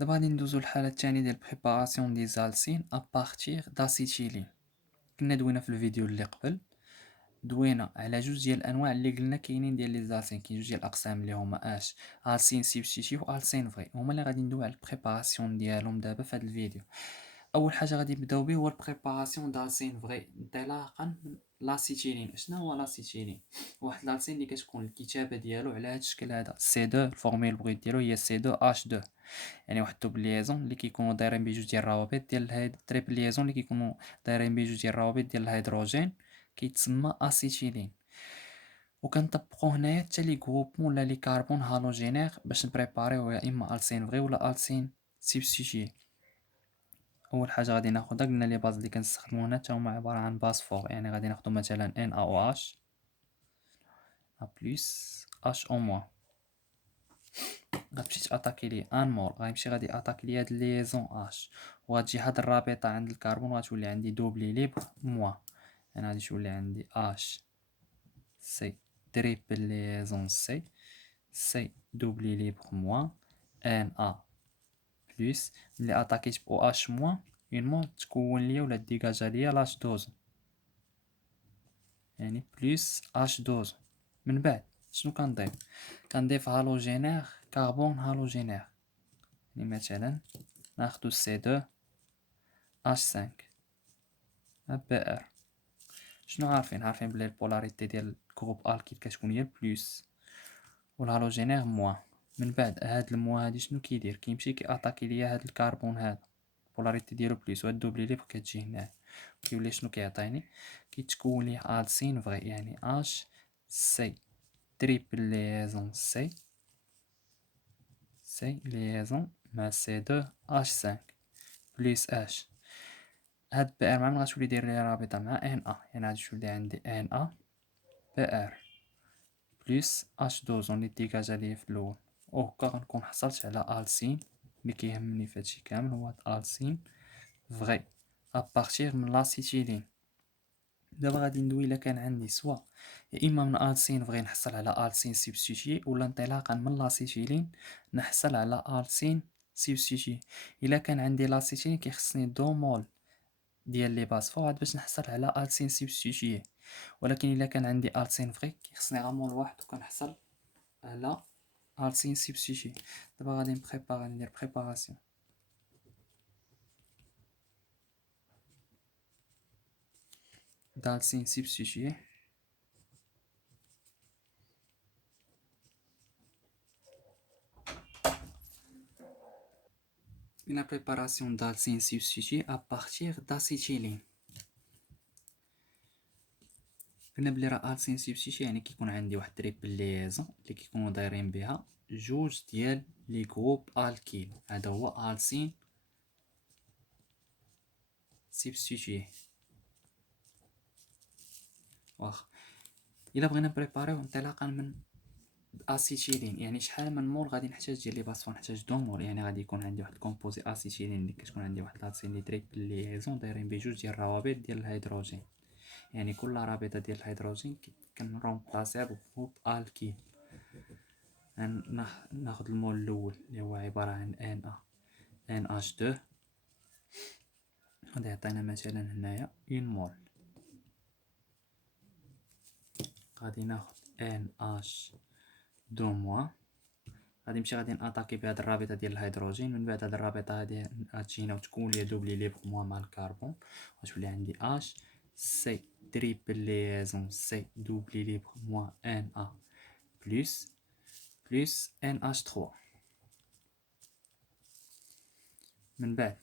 دابا غادي ندوزو للحالة الثانية ديال بريباراسيون دي زالسين ابارتيغ داسيتيلين. كنا دوينا في الفيديو اللي قبل، دوينا على جوج ديال الانواع اللي قلنا كاينين ديال لي زالسين. كاين جوج ديال الاقسام اللي هما السين سيبستيتيف والسين فري، هما اللي غادي ندوي على البريباراسيون ديالهم دابا في هذا الفيديو. اول حاجه غادي نبداو به هو البريباراسيون دالسين فري انطلاقا من لاسيتيلين. شنو هو لاسيتيلين؟ واحد لاسين اللي كتكون الكتابه ديالو على هذا الشكل هذا سي 2، الفورميل بغيت ديالو هي سي 2 اش 2، يعني واحد الدوبليزون اللي كيكونوا دايرين بجوج ديال الروابط ديال الهيد تريبليزون اللي كيكونوا دايرين بجوج ديال الروابط ديال الهيدروجين كيتسمى اسيتيلين. وكنطبقوا هنايا حتى لي غروبون ولا لي كربون هالوجينير باش نبريباريو يا اما السين فغي ولا السين سيبستيتيي. اول حاجه غادي ناخذها، قلنا لي باز اللي كنستخدمو هنا حتى هما عباره عن باز فور، يعني غادي ناخذ مثلا ان او اش ا بلس اش او موان. غتمشي تاتاكي لي ان مول، غيمشي غادي اتاكي لي هاد ليزون اش، وغتجي هاد الرابطه عند الكربون وغتولي عندي دوبلي ليبر موان، يعني غادي تولي عندي اش سي تريبل ليزون سي سي دوبلي ليبر موان ان ا بلس. ملي اتاكيت بو اش موان اون مول تكون ليا ولا ديجاجا ليا لاش دوز، يعني بلس اش دوز. من بعد شنو كنضيف هالوجينير كربون هالوجينير، يعني مثلا ناخدو سي 2 اش 5 بي ار. شنو عارفين بلي البولاريتي ديال الجروب الكيل كتكون هي بلس والهالوجينير موان. من بعد هاد الموان هادي شنو كيدير؟ كيمشي كياتاكي ليا هاد الكربون هذا البولاريتي ديالو بلس، وهاد الدوبلي ليبر كتجي هنا كيولي شنو كيعطيني؟ كيتكون ليه السين فغي، يعني اش سي تريبل ليزون سي سي ليزون مع سي 2 اش 5 بلس اش. هاد بي ار مع من غتولي داير ليها رابطه مع ان ا، يعني غادي تولي عندي ان ا بي ار بلس اش دوزون اللي ديكاجا ليا في الاول. وهكا غنكون حصلت على السين. اللي كيهمني في هادشي كامل هو السين فغي ابارتيغ من لاسيتيلين. دابا غادي ندوي الا كان عندي سوا يا اما من السين فغي نحصل على السين سيبستيتيي، ولا انطلاقا من لاسيتيلين نحصل على السين سيبستيتيي. الا كان عندي لاسيتيلين كيخصني دو مول ديال لي باس فواد باش نحصل على السين سيبستيتيي، ولكن الا كان عندي السين فغي كيخصني غير مول واحد وكنحصل على السين سيبستيتيي. دابا غادي ندير بريباراسيون دالسين سيبستيتيي. Une préparation d'alcine substituée à partir d'acétylène. قلنا بلي راه السين سيبستيتي يعني كيكون عندي واحد تريبل ليزون اللي كيكونوا دايرين بها جوج ديال لي جروب الكيل، هذا هو السين سيبستيتي. واخا الا بغينا بريباريو انطلاقا من اسيتيلين، يعني شحال من مول غادي نحتاج ديال لي باصفون؟ نحتاج دو مول، يعني غادي يكون عندي واحد كومبوزي اسيتيلين اللي كتكون عندي واحد لاتسين لي تريبل ليزون دايرين بجوج ديال الروابط ديال الهيدروجين، يعني كل رابطه ديال الهيدروجين كنرومبلاسيها بجروب الكيل. ناخذ المول الاول اللي هو عباره عن ان ا ان اش 2، غادي يعطينا مثلا هنايا اون مول. غادي ناخذ ان اش 2 موان، غادي نمشي غادي ناتاكي بهاد الرابطه ديال الهيدروجين. من بعد هاد الرابطه هادي غتجي هنا وتكون لي دوبلي ليبر موان مع الكربون، غتولي عندي اش سي تريبل ليزون سي دوبلي ليبر موان ان ا بلس بلس ان اش 3. من بعد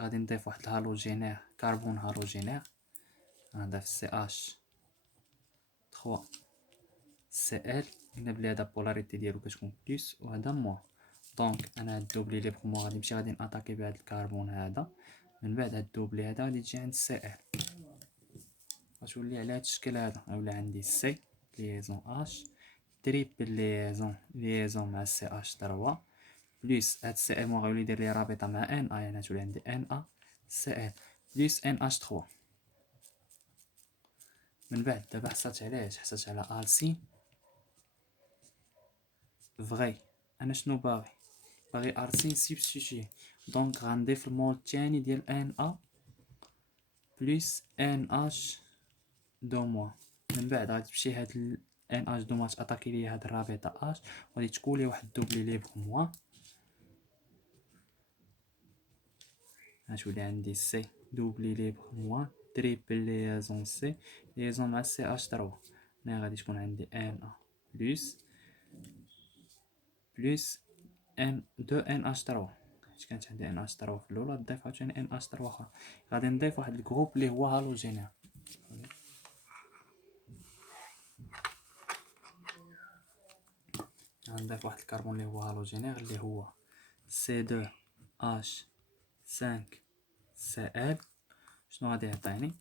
غادي نضيف واحد الهالوجينير كربون هالوجينير، غنضيف سي اش 3 سي ال. قلنا بلي هذا بولاريتي ديالو كتكون بلس وهذا موان، دونك انا هاد الدوبلي لي بغ موان غادي نمشي غادي ناتاكي بهاد الكربون هذا. من بعد هاد الدوبلي هذا غادي تجي عند سي ال، غتولي على هاد الشكل هذا، غيولي عندي سي ليزون اش تريبل ليزون مع سي اش 3 بلس هاد سي ال موان غيولي يدير لي رابطه مع ان ا، يعني غتولي عندي ان ا سي ال بلس ان اش 3. من بعد دابا حصلت على اش؟ حصلت على السين فغي. انا شنو باغي؟ باغي ارسين سبستيتيي، دونك غنضيف المول الثاني ديال ان ا بلس ان اش دو موان. من بعد غادي تمشي هاد ان اش دو موان اتاكي لي هاد الرابطه اش، وغادي تكولي واحد دوبلي ليبر موان، غتولي عندي سي دوبلي ليبر موان تريبل ليزون سي ليزون مع سي اش 3. هنا غادي تكون عندي ان ا بلس ان دو ان اش 3، حيت كانت عندي ان اش 3 في الاولى، نضيف عاوتاني ان اش 3 اخرى. غادي نضيف واحد الجروب اللي هو هالوجينير، غنضيف واحد الكربون اللي هو هالوجينير اللي هو C2H5Cl. شنو غادي يعطيني؟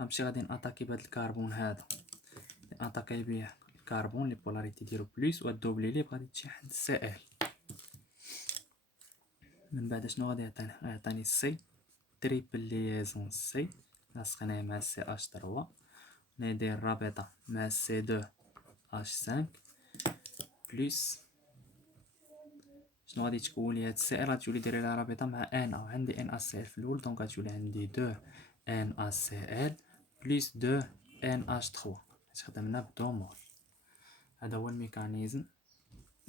غنمشي غادي ناتاكي بهاد الكربون هذا، ناتاكي بيه الكربون لي بولاريتي ديالو بلس، والدوبلي لي غادي تمشي عند Cl. من بعد شنو غادي يعطيني؟ غيعطيني سي تريبل ليزون سي لاصقيناه مع سي اش 3، ندير رابطه مع سي 2 اش 5 بلس شنو غادي تكون لي هاد سي ال، غتولي دايره لها رابطه مع ان ا، عندي ان ا سي ال في الاول، دونك غتولي عندي 2 ان ا سي ال بلس 2 ان اش 3، خدمنا بدو مول. هذا هو الميكانيزم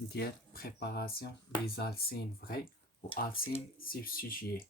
ديال بريباراسيون لي زالسين فغي و السين سبستيتيي.